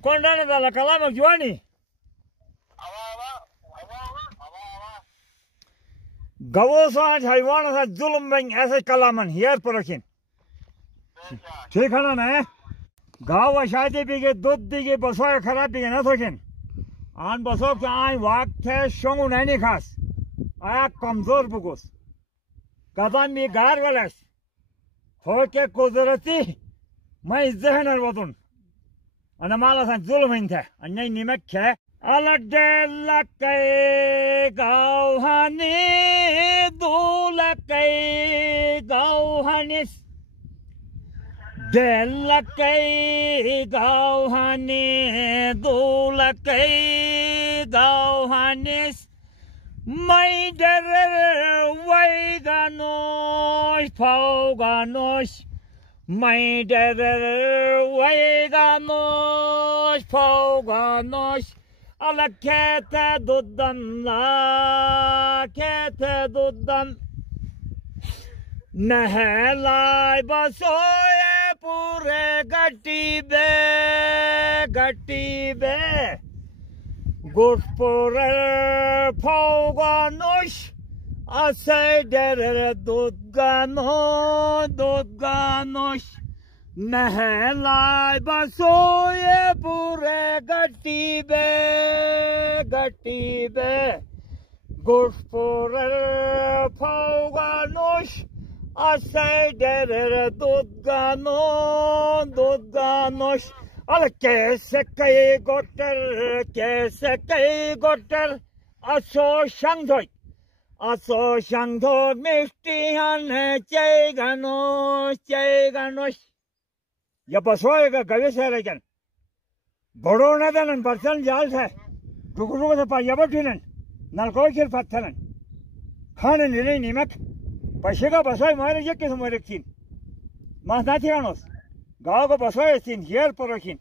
Kondanı da la kalama güvani. गवों साथ हैवानों साथ जुल्म में ऐसे कलामन हियर पर रखें ठीक है ना गाँव शादी भी के दूध दी के बसों खराब भी के ना सोचें आन बसों के आए वक्त है शंगु नहीं खास आया कमजोर बुगोस कदम भी गार वाले हो के कुदरती मैं जहन अर्वतुन अनमाला साथ जुल्म इन थे अन्य निमक है अलडेलकै गाउँहानी दुलकै गाउँहानिस डेलकै गाउँहानी दुलकै गाउँहानिस मैडर वैगानोस फौगानोस मैडर वैगानोस फौगानोस Ala kete duddan la kete duddan Mehelay basoye pure gatti be Guspure pauganush Asay dere dudganush Mehelay basoye pure gatti be Guspure pauganush Asay dere dudganush Ala kese kay gotter Aso shangdog mishtihan cheganosh Ya basoyega gavis hai lekin bado na danan barsan jal hai टुकड़ों से पाया बठिनन नलकोई के पत्थरन खाने निले निमक पैसे का बसाई मारे ये किस मारे किन मास ना थिरानोस गाँव का बसाई सिन हियर पर रखिन